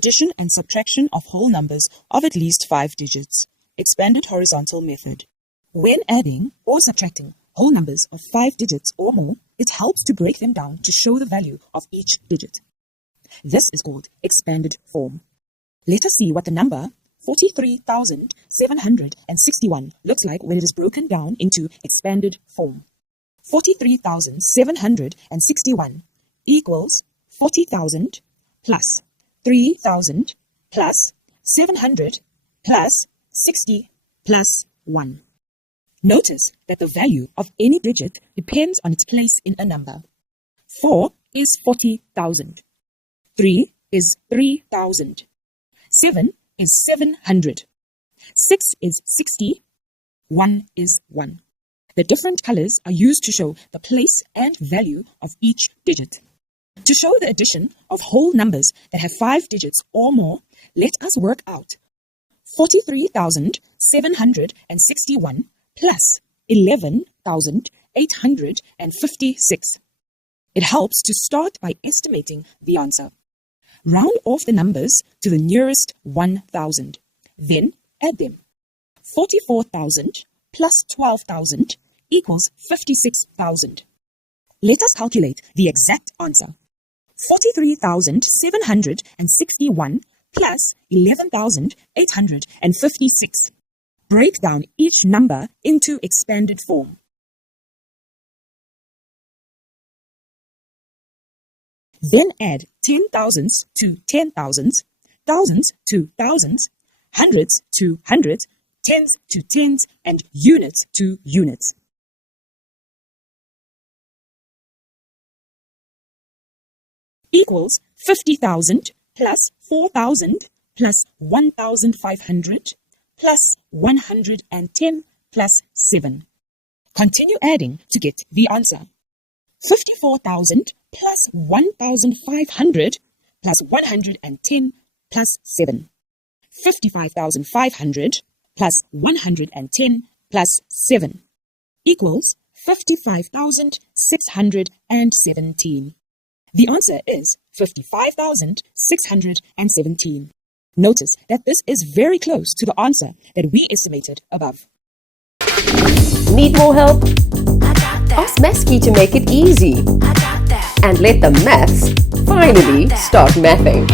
Addition and subtraction of whole numbers of at least 5 digits. Expanded horizontal method. When adding or subtracting whole numbers of 5 digits or more, it helps to break them down to show the value of each digit. This is called expanded form. Let us see what the number 43,761 looks like when it is broken down into expanded form. 43,761 equals 40,000 plus 3,000 plus 700 plus 60 plus 1. Notice that the value of any digit depends on its place in a number. 4 is 40,000. 3 is 3,000. 7 is 700. 6 is 60. 1 is 1. The different colors are used to show the place and value of each digit. To show the addition of whole numbers that have 5 digits or more, let us work out 43,761 plus 11,856. It helps to start by estimating the answer. Round off the numbers to the nearest 1,000. Then add them. 44,000 plus 12,000 equals 56,000. Let us calculate the exact answer. 43,761 plus 11,856. Break down each number into expanded form. Then add 10,000s to 10,000s, thousands to thousands, hundreds to hundreds, tens to tens, and units to units. Equals 50,000 plus 4,000 plus 1,500 plus 110 plus 7. Continue adding to get the answer. 54,000 plus 1,500 plus 110 plus 7. 55,500 plus 110 plus 7 equals 55,617. The answer is 55,617. Notice that this is very close to the answer that we estimated above. Need more help? Ask Maskey to make it easy. And let the maths finally start mathing.